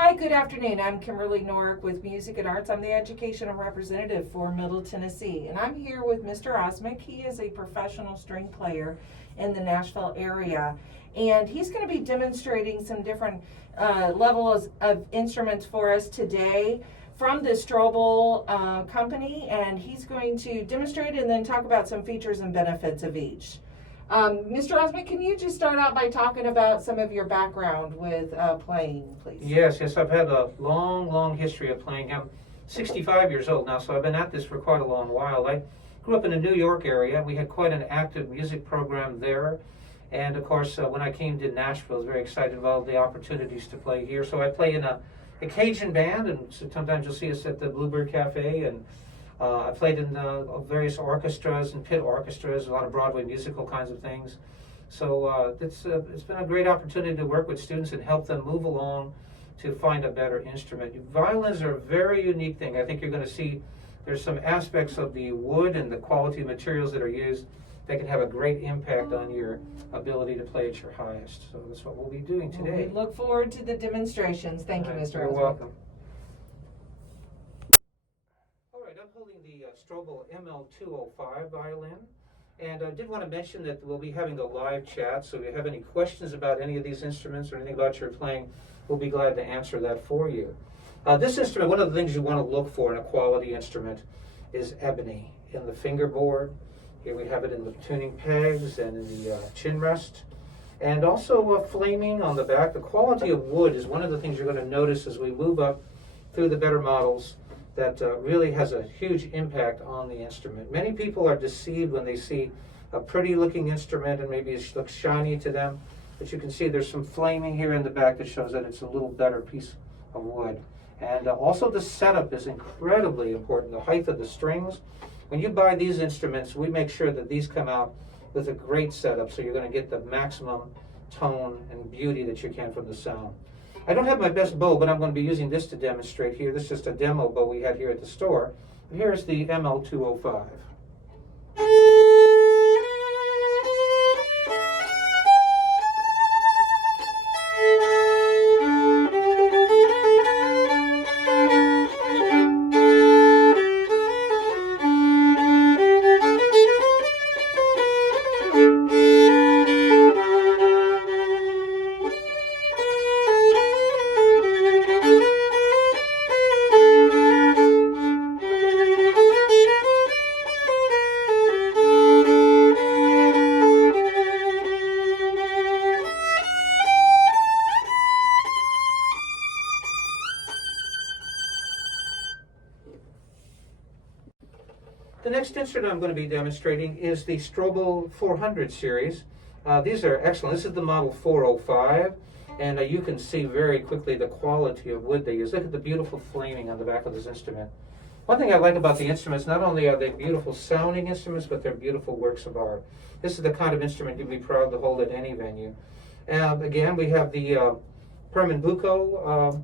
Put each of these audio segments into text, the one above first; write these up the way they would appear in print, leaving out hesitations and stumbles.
Hi, good afternoon. I'm Kimberly Norick with Music and Arts. I'm the educational representative for Middle Tennessee, and I'm here with Mr. Ozimek. He is a professional string player in the Nashville area, and he's going to be demonstrating some different levels of instruments for us today from the Strobel company, and he's going to demonstrate and then talk about some features and benefits of each. Mr. Ozimek, can you just start out by talking about some of your background with playing, please? Yes, I've had a long history of playing. I'm 65 years old now, so I've been at this for quite a long while. I grew up in the New York area. We had quite an active music program there. And of course, when I came to Nashville, I was very excited about all the opportunities to play here. So I play in a Cajun band, and sometimes you'll see us at the Bluebird Cafe, and I played in various orchestras and pit orchestras, a lot of Broadway musical kinds of things. So it's been a great opportunity to work with students and help them move along to find a better instrument. Violins are a very unique thing. I think you're going to see there's some aspects of the wood and the quality of materials that are used that can have a great impact on your ability to play at your highest. So that's what we'll be doing today. We look forward to the demonstrations. Thank you, Mr. You're Ozimek. welcome. All right, I'm holding the Strobel ML205 violin. And I did want to mention that we'll be having a live chat, so if you have any questions about any of these instruments or anything about your playing, we'll be glad to answer that for you. This instrument, one of the things you want to look for in a quality instrument is ebony in the fingerboard. Here we have it in the tuning pegs and in the chin rest. And also flaming on the back. The quality of wood is one of the things you're going to notice as we move up through the better models that really has a huge impact on the instrument. Many people are deceived when they see a pretty looking instrument and maybe it looks shiny to them, but you can see there's some flaming here in the back that shows that it's a little better piece of wood. And also the setup is incredibly important, the height of the strings. When you buy these instruments, we make sure that these come out with a great setup, so you're going to get the maximum tone and beauty that you can from the sound. I don't have my best bow, but I'm going to be using this to demonstrate here. This is just a demo bow we had here at the store. And here's the ML205. The next instrument I'm going to be demonstrating is the Strobel 400 series. These are excellent. This is the model 405, and you can see very quickly the quality of wood they use. Look at the beautiful flaming on the back of this instrument. One thing I like about the instruments, not only are they beautiful sounding instruments, but they're beautiful works of art. This is the kind of instrument you'd be proud to hold at any venue. Again, we have the Pernambuco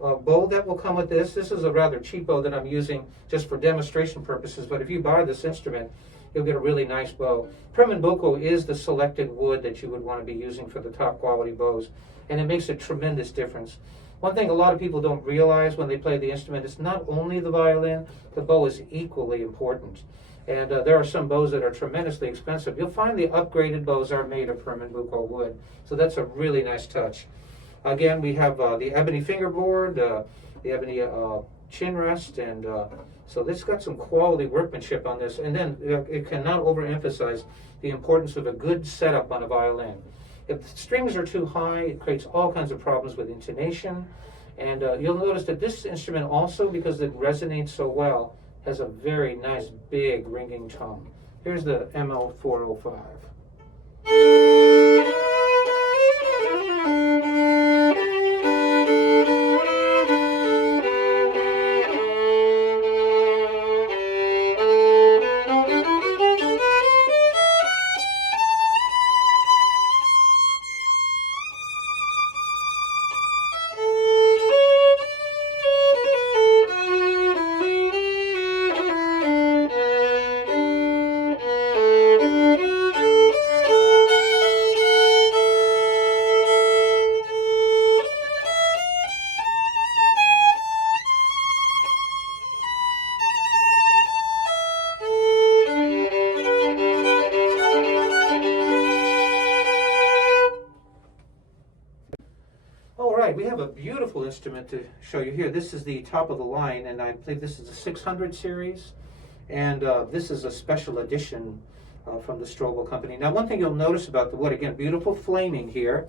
bow that will come with this. This is a rather cheap bow that I'm using just for demonstration purposes, but if you buy this instrument, you'll get a really nice bow. Pernambuco is the selected wood that you would want to be using for the top quality bows, and it makes a tremendous difference. One thing a lot of people don't realize when they play the instrument is not only the violin, the bow is equally important. And there are some bows that are tremendously expensive. You'll find the upgraded bows are made of Pernambuco wood, so that's a really nice touch. Again, we have the ebony fingerboard, the ebony chin rest, and so this got some quality workmanship on this. And then it cannot overemphasize the importance of a good setup on a violin. If the strings are too high, it creates all kinds of problems with intonation. And you'll notice that this instrument also, because it resonates so well, has a very nice big ringing tone. Here's the ML405. beautiful instrument to show you here. This is the top of the line, and I believe this is the 600 series, and this is a special edition from the Strobel company. Now, one thing you'll notice about the wood, again, beautiful flaming here.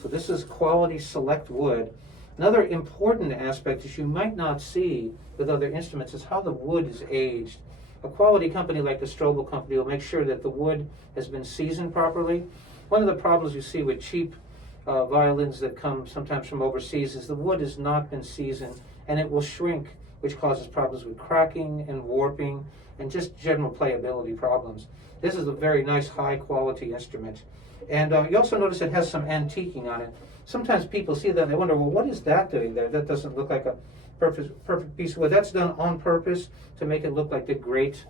So this is quality select wood. Another important aspect that you might not see with other instruments is how the wood is aged. A quality company like the Strobel company will make sure that the wood has been seasoned properly. One of the problems you see with cheap violins that come sometimes from overseas is the wood has not been seasoned, and it will shrink, which causes problems with cracking and warping and just general playability problems. This is a very nice high quality instrument. And you also notice it has some antiquing on it. Sometimes people see that and they wonder, well, what is that doing there? That doesn't look like a perfect piece of wood. That's done on purpose to make it look like the great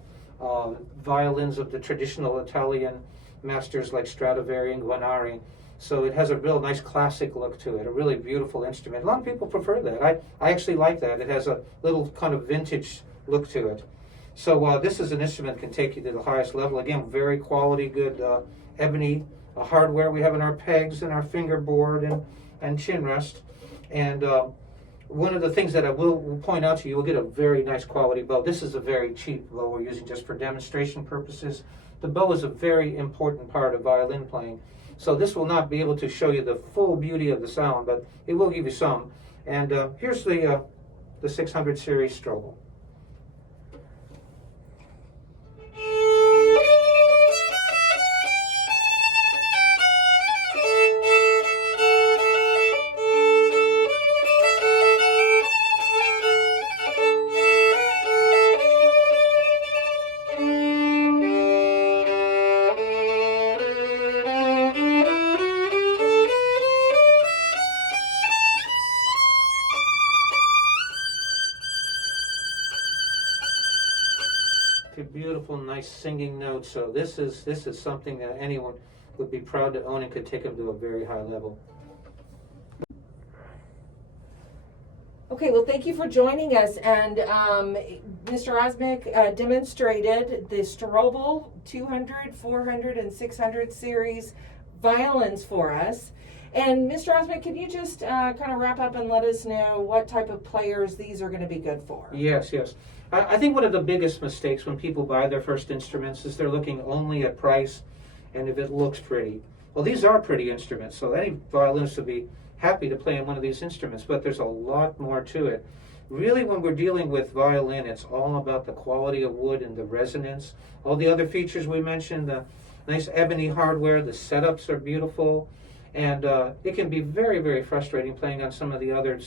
violins of the traditional Italian masters like Stradivari and Guarneri. So it has a real nice classic look to it, a really beautiful instrument. A lot of people prefer that. I actually like that. It has a little kind of vintage look to it. So this is an instrument that can take you to the highest level. Again, very quality, good ebony hardware we have in our pegs and our fingerboard and chin rest. And one of the things that I will point out to you, you'll get a very nice quality bow. This is a very cheap bow we're using just for demonstration purposes. The bow is a very important part of violin playing. So this will not be able to show you the full beauty of the sound, but it will give you some. And here's the 600 series Strobel. Beautiful, nice singing notes. So this is something that anyone would be proud to own and could take them to a very high level. Okay, well, thank you for joining us. And Mr. Ozimek demonstrated the Strobel 200, 400, and 600 series violins for us. And Mr. Ozimek, can you just kind of wrap up and let us know what type of players these are going to be good for? Yes. I think one of the biggest mistakes when people buy their first instruments is they're looking only at price and if it looks pretty. Well, these are pretty instruments, so any violinist would be happy to play on one of these instruments, but there's a lot more to it. Really, when we're dealing with violin, it's all about the quality of wood and the resonance. All the other features we mentioned, the nice ebony hardware, the setups are beautiful, and it can be very, very frustrating playing on some of the other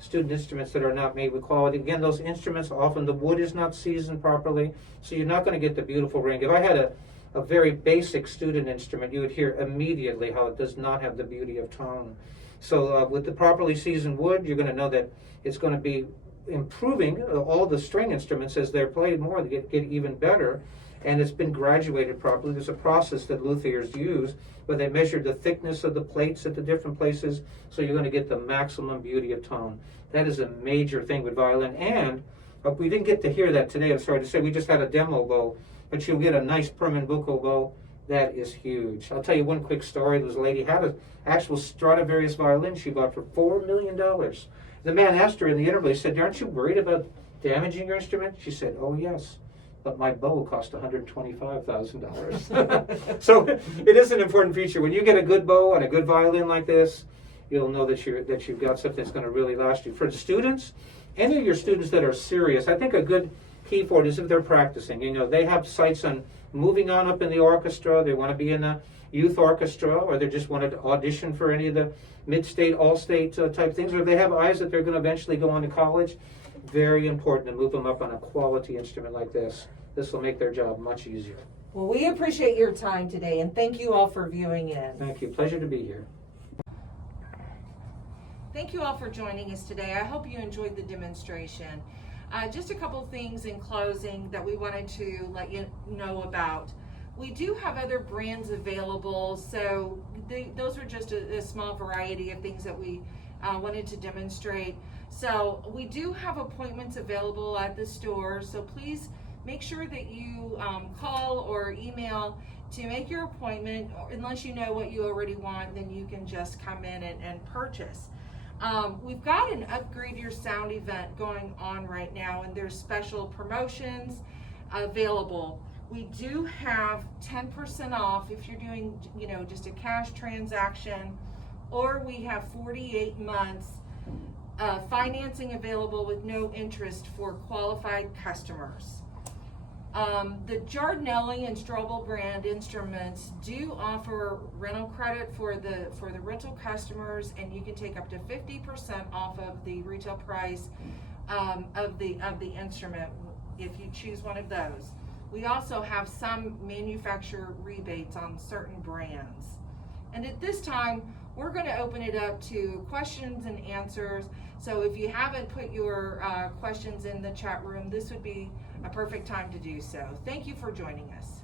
student instruments that are not made with quality. Again, those instruments, often the wood is not seasoned properly, so you're not going to get the beautiful ring. If I had a very basic student instrument, you would hear immediately how it does not have the beauty of tone. So with the properly seasoned wood, you're going to know that it's going to be improving. All the string instruments, as they're played more, they get even better, and it's been graduated properly. There's a process that luthiers use where they measure the thickness of the plates at the different places, so you're going to get the maximum beauty of tone. That is a major thing with violin, and we didn't get to hear that today, I'm sorry to say. We just had a demo bow, but you'll get a nice Pernambuco bow. That is huge. I'll tell you one quick story. There was a lady had an actual Stradivarius violin she bought for $4 million. The man asked her in the interview, he said, "Aren't you worried about damaging your instrument?" She said, "Oh, yes. But my bow cost $125,000. So it is an important feature. When you get a good bow and a good violin like this, you'll know that you've got something that's going to really last you. For the students, any of your students that are serious, I think a good key for it is if they're practicing. You know, they have sights on moving on up in the orchestra. They want to be in a youth orchestra, or they just want to audition for any of the mid-state, all-state type things, or they have eyes that they're going to eventually go on to college. Very important to move them up on a quality instrument like this. This will make their job much easier. Well, we appreciate your time today, and thank you all for viewing in. Thank you. Pleasure to be here. Thank you all for joining us today. I hope you enjoyed the demonstration. Just a couple things in closing that we wanted to let you know about. We do have other brands available, so those are just a small variety of things that we wanted to demonstrate. So we do have appointments available at the store, so please make sure that you call or email to make your appointment. Unless you know what you already want, then you can just come in and purchase. We've got an Upgrade Your Sound event going on right now, and there's special promotions available. We do have 10% off if you're doing, just a cash transaction, or we have 48 months financing available with no interest for qualified customers. The Giardinelli and Strobel brand instruments do offer rental credit for the rental customers, and you can take up to 50% off of the retail price of the instrument if you choose one of those. We also have some manufacturer rebates on certain brands. And at this time, we're going to open it up to questions and answers. So if you haven't put your questions in the chat room, this would be a perfect time to do so. Thank you for joining us.